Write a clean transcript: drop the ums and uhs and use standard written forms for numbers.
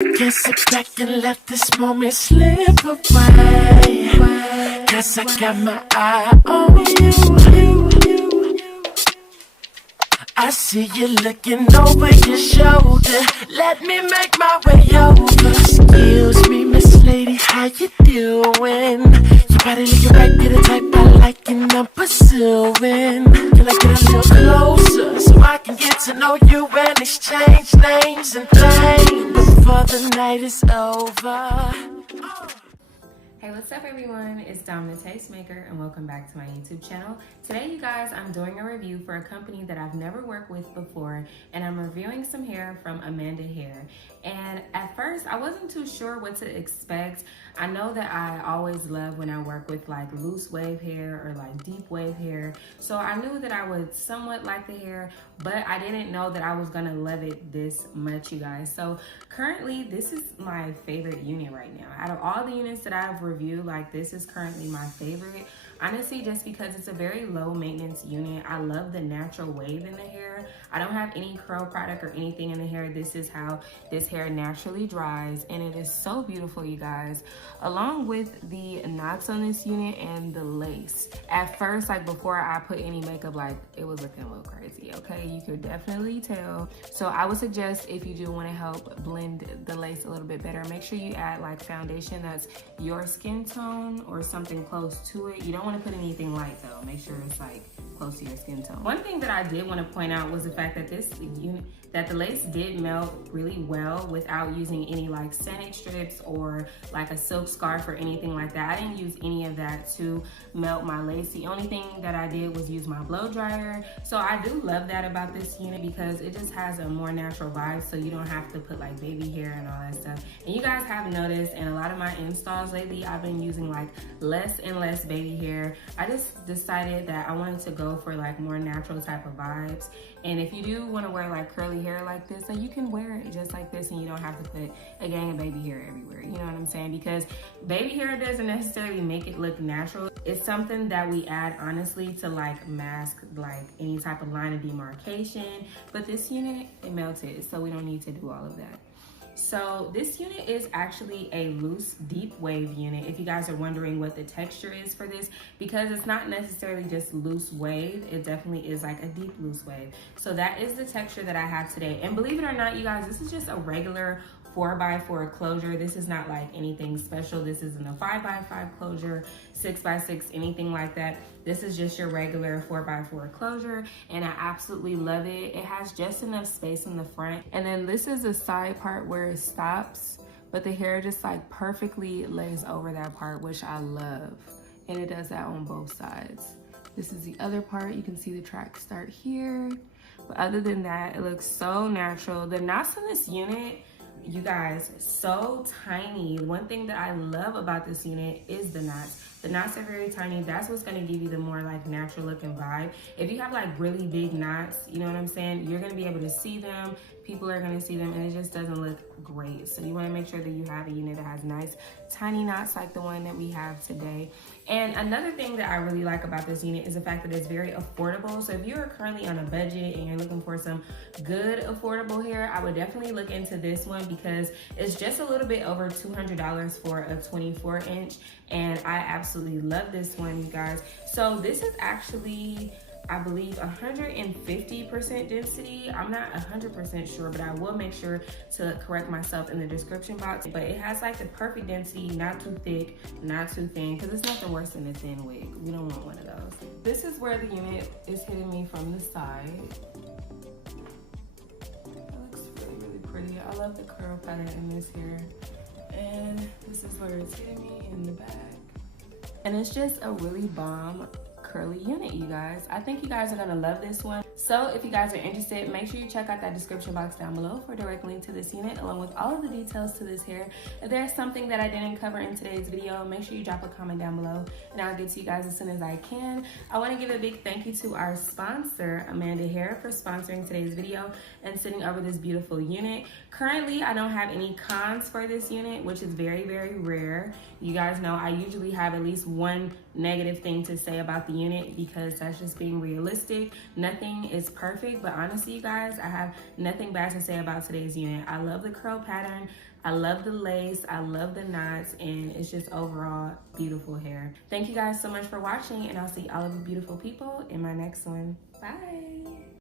Can't sit back and let this moment slip away. Cause I got my eye on you. I see you looking over your shoulder. Let me make my way over. Excuse me, Miss Lady, how you doing? Your body looking right, you're the type I like and I'm pursuing. Can I get a little closer so I can get to know you and exchange names and things before the night is over? Hey, what's up everyone? It's Dom the Tastemaker and welcome back to my YouTube channel. Today, you guys, I'm doing a review for a company that I've never worked with before, and I'm reviewing some hair from Amanda Hair. And at first, I wasn't too sure what to expect. I know that I always love when I work with like loose wave hair or like deep wave hair. So I knew that I would somewhat like the hair, but I didn't know that I was gonna love it this much, you guys. So currently, this is my favorite unit right now. Out of all the units that I've reviewed, like this is currently my favorite. Honestly, just because it's a very low maintenance unit. I love the natural wave in the hair. I don't have any curl product or anything in the hair. This is how this hair naturally dries, and it is so beautiful, you guys. Along with the knots on this unit and the lace. At first, like before I put any makeup, like it was looking a little crazy, okay? You could definitely tell. So I would suggest if you do want to help blend the lace a little bit better, make sure you add like foundation that's your skin tone or something close to it. You don't want to put anything light though. Make sure it's like close to your skin tone. One thing that I did want to point out was the fact that this unit, that the lace did melt really well without using any like Sanic strips or like a silk scarf or anything like that. I didn't use any of that to melt my lace. The only thing that I did was use my blow dryer. So I do love that about this unit because it just has a more natural vibe, so you don't have to put like baby hair and all that stuff. And you guys have noticed in a lot of my installs lately, I've been using like less and less baby hair. I just decided that I wanted to go for like more natural type of vibes. And if you do want to wear like curly hair like this, then you can wear it just like this and you don't have to put a gang of baby hair everywhere. You know what I'm saying? Because baby hair doesn't necessarily make it look natural. It's something that we add honestly to like mask like any type of line of demarcation. But this unit, it melted, so we don't need to do all of that. So this unit is actually a loose deep wave unit. If you guys are wondering what the texture is for this, because it's not necessarily just loose wave, it definitely is like a deep loose wave. So that is the texture that I have today. And believe it or not, you guys, this is just a regular 4x4 closure. This is not like anything special. This isn't a 5x5 closure, 6x6, anything like that. This is just your regular 4x4 closure, and I absolutely love it. It has just enough space in the front, and then this is the side part where it stops, but the hair just like perfectly lays over that part, which I love, and it does that on both sides. This is the other part. You can see the track start here, but other than that, it looks so natural. The knots in this unit, you guys, so tiny. One thing that I love about this unit is the knots. The knots are very tiny. That's what's gonna give you the more like natural looking vibe. If you have like really big knots, you know what I'm saying? You're gonna be able to see them. People are gonna see them, and it just doesn't look great. So you wanna make sure that you have a unit that has nice tiny knots like the one that we have today. And another thing that I really like about this unit is the fact that it's very affordable. So if you're currently on a budget and you're looking for some good affordable hair, I would definitely look into this one because it's just a little bit over $200 for a 24 inch. And I absolutely love this one, you guys. So this is actually, I believe, 150% density. I'm not 100% sure, but I will make sure to correct myself in the description box. But it has like the perfect density, not too thick, not too thin, because it's nothing worse than a thin wig. We don't want one of those. This is where the unit is hitting me from the side. It looks really, really pretty. I love the curl pattern in this hair. And this is where it's hitting me in the back. And it's just a really bomb curly unit, you guys. I think you guys are gonna love this one. So if you guys are interested, make sure you check out that description box down below for a direct link to this unit along with all of the details to this hair. If there's something that I didn't cover in today's video, make sure you drop a comment down below and I'll get to you guys as soon as I can. I want to give a big thank you to our sponsor, Amanda Hair, for sponsoring today's video and sending over this beautiful unit. Currently, I don't have any cons for this unit, which is very, very rare. You guys know I usually have at least one negative thing to say about the unit because that's just being realistic. Nothing is perfect, but honestly, you guys, I have nothing bad to say about today's unit. I love the curl pattern. I love the lace, I love the knots, and it's just overall beautiful hair. Thank you guys so much for watching, and I'll see all of you beautiful people in my next one. Bye.